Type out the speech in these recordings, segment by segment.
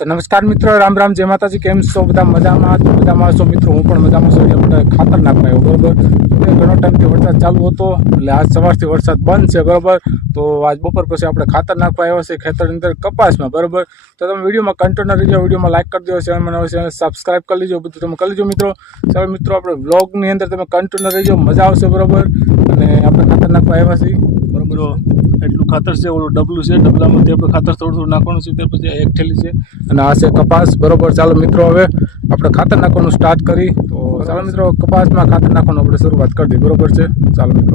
તો નમસ્કાર મિત્રો, રામ રામ, જય માતાજી. કેમ છો બધા? મજામાં છો મિત્રો? હું પણ મજામાં છું. આપણે ખાતર નાખવા આવ્યો, બરોબર. ઘણો ટાઈમથી વરસાદ ચાલુ હતો, એટલે આજ સવારથી વરસાદ બંધ છે, બરોબર. તો આજ બપોર પછી આપણે ખાતર નાખવા આવ્યો છે ખેતરની અંદર કપાસમાં, બરોબર. તો તમે વિડીયોમાં કન્ટિન્યુ રહેજો, વિડીયોમાં લાઈક કરી દો, ચેનલ સબસ્ક્રાઈબ કરી લેજો, બધું તમે કરી લેજો મિત્રો. ચાલો મિત્રો, આપણે વ્લોગની અંદર તમે કન્ટિન્યુ રહેજો, મજા આવશે, બરોબર. અને આપણે ખાતર નાખવા આવ્યા છીએ, બરોબર. એટલું ખાતર છે, ઓલું ડબલું છે, ડબલામાંથી આપણે ખાતર થોડું નાખવાનું છે. ત્યાર પછી એક થેલી છે અને આ છે કપાસ, બરોબર. ચાલો મિત્રો, હવે આપણે ખાતર નાખવાનું સ્ટાર્ટ કરી. તો ચાલો મિત્રો, કપાસમાં ખાતર નાખવાનું આપણે શરૂઆત કરી દઈએ, બરોબર છે. ચાલો મિત્રો,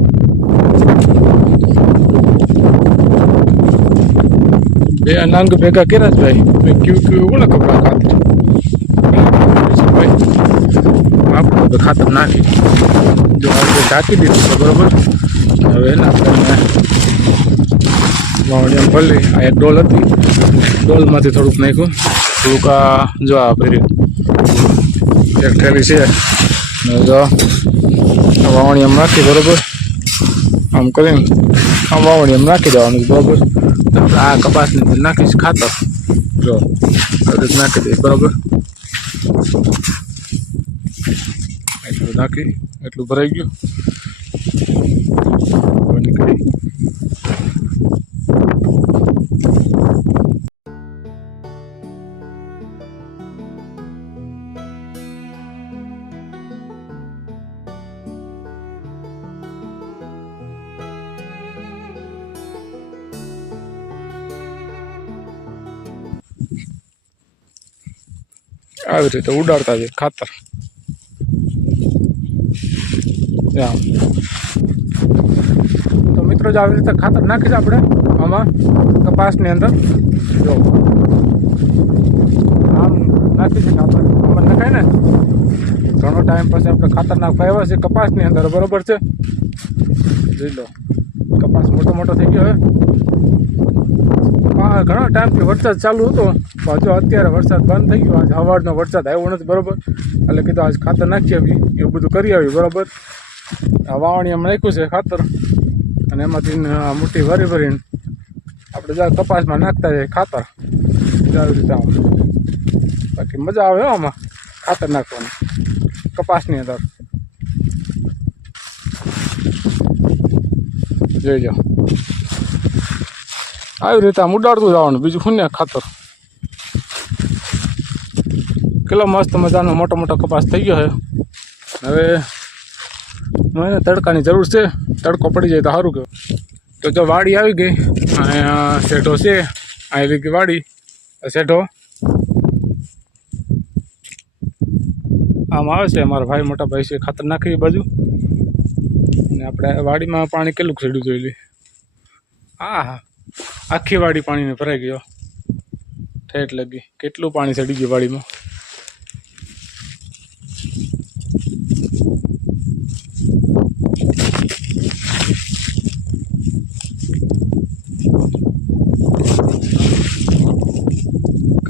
બે અનાંગ ભેગા કર્યા જ ભાઈ. મેં ક્યુ કોને કપડા ખાતર આપણે ખાતર નાખી જો આપણે ઢાંકી દીધું છે, બરોબર. હવે એને આપણે વાવડિયામાં ભરી આ એક ડોલ હતી, ડોલમાંથી થોડુંક નાખ્યું, થોડુંક આ જો આ ફેરી એક થેલી છે, જો વાવડિયામાં નાખી, બરોબર. આમ કરીને આ વાવડિયામાં નાખી દેવાનું, બરોબર. તો આપણે આ કપાસની અંદર નાખીશ ખાતર, જો નાખી દઈશ, બરોબર. એટલું નાખી, એટલું ભરાઈ ગયું. નીકળી આવી રીતે ઉડાડતા જઈએ ખાતર. તો મિત્રો, જો આવી રીતે ખાતર નાખીશ આપણે આમાં કપાસની અંદર, જો આમ નાખી છે ખાતર, આમાં નખાય ને. ઘણો ટાઈમ પછી આપણે ખાતર નાખવા આવ્યા છે કપાસની અંદર, બરોબર છે. જોઈ લો, કપાસ મોટો મોટો થઈ ગયો. હવે ઘણા ટાઈમથી વરસાદ ચાલુ હતો, હજુ અત્યારે વરસાદ બંધ થઈ ગયો. આજ સવારનો વરસાદ આવ્યો નથી, બરોબર. એટલે કીધું આજ ખાતર નાખી આવી, એવું બધું કરી આવ્યું, બરોબર. આ વાવણીમાં નાખ્યું છે ખાતર, અને એમાંથી મોટી ભરીને આપણે જ્યાં કપાસમાં નાખતા જાય ખાતર, આવી રીતે આમ. બાકી મજા આવે આમાં ખાતર નાખવાની કપાસની અંદર. જોઈ જાઓ, આવી રીતે આમ ઉડાડતું જવાનું, બીજું શું ને. ખાતર કેટલો મસ્ત મજાનો મોટો મોટો કપાસ થઈ ગયો છે. હવે મને તડકાની જરૂર છે, તડકો પડી જાય તો સારું કહેવાય. તો જો વાડી આવી ગઈ, અહીંયા શેઢો છે, આવી ગઈ વાડી, શેઢો આમ આવે છે. અમારા ભાઈ, મોટા ભાઈ છે, ખાતર નાખી બાજુ. અને આપણે વાડીમાં પાણી કેટલું છેડ્યું જોઈ લઈએ. હા, આખી વાડી પાણીને ભરાઈ ગયો, ઠેઠ લગી. કેટલું પાણી ચડી ગયું વાડીમાં.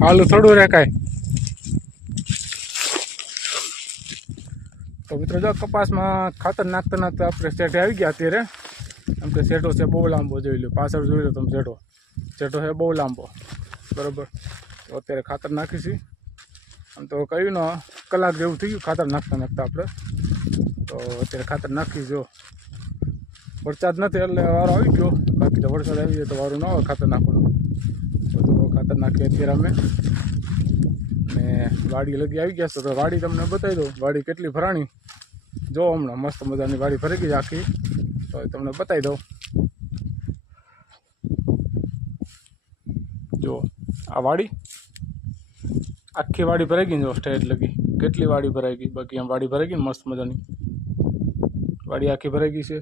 ખાલું થોડું રેખાય. તો મિત્રો, જો કપાસમાં ખાતર નાખતા નાખતા આપણે શેઠે આવી ગયા અત્યારે. એમ કે શેઠો છે બહુ લાંબો, જોઈ લો પાછળ, જોઈ લો તમે. શેઠો છે બહુ લાંબો, બરાબર. તો અત્યારે ખાતર નાખીશું. આમ તો કહ્યું ને, કલાક જેવું થઈ ગયું ખાતર નાખતા આપણે. તો અત્યારે ખાતર નાખી. જો વરસાદ નથી એટલે વારો આવી ગયો, બાકી તો વરસાદ આવી જાય તો વારું ના આવે ખાતર નાખવાનું. તો ખાતર નાખીએ અત્યારે અમે, ને વાડી લગી આવી ગયા છે. તો વાડી તમને બતાવી દઉં, વાડી કેટલી ભરાણી. જો હમણાં મસ્ત મજાની વાડી ભરી ગઈ આખી, તો તમને બતાવી દઉં. જો આ વાડી, આખી વાડી ભરાઈ ગઈ. જો સ્ટેજ લગી કેટલી વાડી ભરાઈ ગઈ. બાકી આમ વાડી ભરાઈ ગઈ મસ્ત મજાની વાડી આખી ભરાઈ ગઈ છે.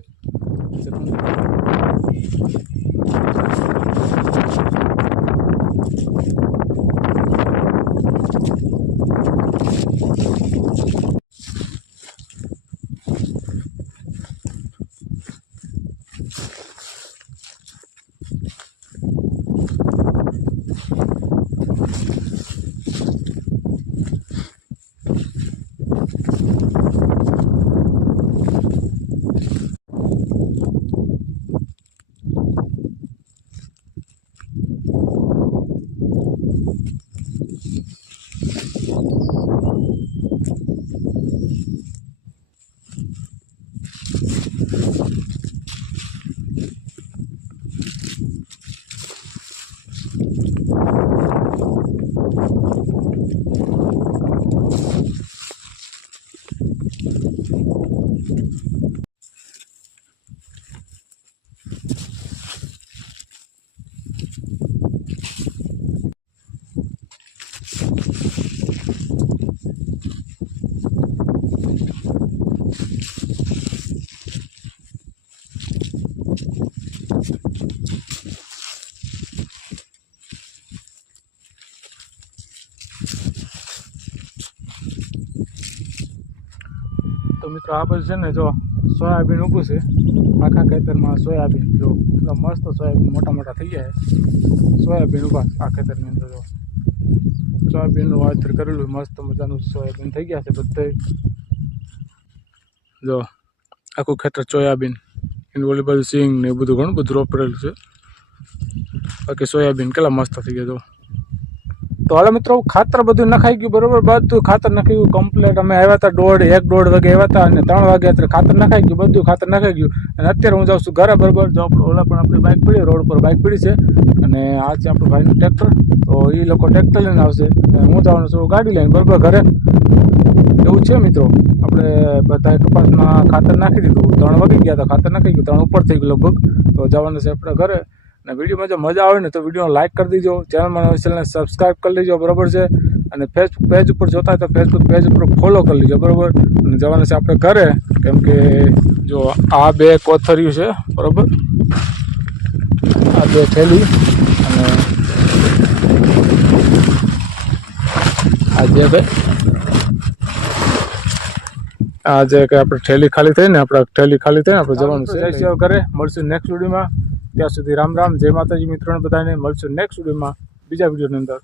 તો મિત્રો આ બધું છે ને જો સોયાબીન ઊભું છે આખા ખેતરમાં સોયાબીન જો એટલા મસ્ત સોયાબીન મોટા મોટા થઈ ગયા છે સોયાબીન ઊભા આ ખેતરની અંદર જો સોયાબીનનું વાવેતર કરેલું મસ્ત મજાનું સોયાબીન થઈ ગયા છે બધે જો આખું ખેતર સોયાબીન એની ઓલી બાજુ સિંગ ને એ બધું ઘણું બધું રોપેલું છે બાકી સોયાબીન કેટલા મસ્ત થઈ ગયા જો તો હાલો મિત્રો ખાતર બધું નખાઈ ગયું બરોબર બધું ખાતર નખાઈ ગયું કમ્પ્લીટ અમે આવ્યા હતા 1:30 વાગે આવ્યા હતા અને 3 વાગે અત્યારે ખાતર નખાઈ ગયું બધું ખાતર નખાઈ ગયું અને અત્યારે હું જાઉં છું ઘરે બરોબર જો આપણે ઓલા પણ આપણી બાઇક પડી રોડ પર બાઇક પડી છે અને આ છે આપણું ભાઈનું ટ્રેક્ટર તો એ લોકો ટ્રેક્ટર લઈને આવશે અને હું જવાનું છું ગાડી લઈને બરોબર ઘરે એવું છે મિત્રો આપણે બધા કપાસમાં ખાતર નાખી દીધું 3 વાગી ગયા હતા ખાતર નાખી ગયું 3 ઉપર થઈ ગયું લગભગ તો જવાનું છે આપણે ઘરે અને વિડીયોમાં જો મજા આવે ને તો વિડીયોને લાઇક કરી દેજો ચેનલને સબસ્ક્રાઈબ કરી લેજો બરાબર છે અને ફેસબુક પેજ ઉપર જોતા હોય તો ફેસબુક પેજ ઉપર ફોલો કરી લેજો બરાબર અને જવાનું છે આપણે ઘરે કેમ કે જો આ 2 કોથળિયું છે બરાબર આ 2 થેલી અને આ જે કે આપણે થેલી ખાલી થઈને આપણે જવાનું છે જય ઘરે મળશું નેક્સ્ટ વિડીયોમાં ત્યાં સુધી રામ રામ જય માતાજી મિત્રોને બધાને મળશું નેક્સ્ટ વિડીયોમાં બીજા વિડીયોની અંદર